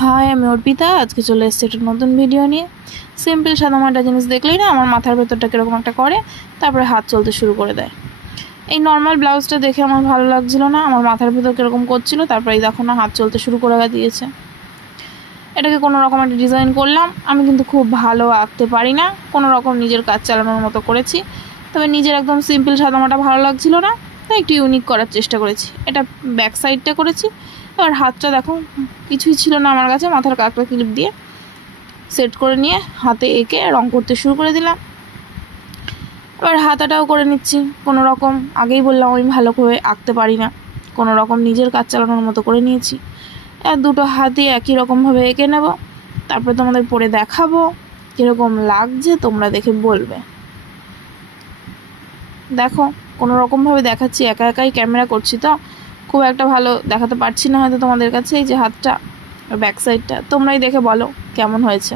High, আমি অর্পিতা। আজকে চলে এসেছি একটা নতুন ভিডিও নিয়ে। সিম্পল সাদামাটা জিনিস দেখলেই না আমার মাথার ভেতরটা কীরকম একটা করে, তারপরে হাত চলতে শুরু করে দেয়। এই নর্মাল ব্লাউজটা দেখে আমার ভালো লাগছিল না, আমার মাথার ভেতর কীরকম করছিল, তারপরে এই দেখো না হাত চলতে শুরু করে দিয়েছে। এটাকে কোনো রকম একটা ডিজাইন করলাম। আমি কিন্তু খুব ভালো আঁকতে পারি না, কোনো রকম নিজের কাজ চালানোর মতো করেছি। তবে নিজের একদম সিম্পল সাদামাটা ভালো লাগছিল না, তাই একটু ইউনিক করার চেষ্টা করেছি। এটা ব্যাক সাইডটা করেছি। এবার হাতটা দেখো, কিছুই ছিল না আমার কাছে, মাথার কাকড়া ক্লিপ দিয়ে সেট করে নিয়ে হাতে এঁকে রং করতে শুরু করে দিলাম। এবার হাতাটাও করে নিচ্ছি কোনো রকম। আগেই বললাম আমি ভালো করে আঁকতে পারি না, কোনো রকম নিজের কাজ চালানোর মতো করে নিয়েছি। আর দুটো হাতে একই রকমভাবে এঁকে নেব, তারপরে তোমাদের পরে দেখাবো কীরকম লাগছে, তোমরা দেখে বলবে। দেখো কোনো রকমভাবে দেখাচ্ছি, একা একাই ক্যামেরা করছি, তো খুব একটা ভালো দেখাতে পারছি না হয়তো তোমাদের কাছে। এই যে হাতটা, ব্যাক সাইডটা তোমরাই দেখে বলো কেমন হয়েছে।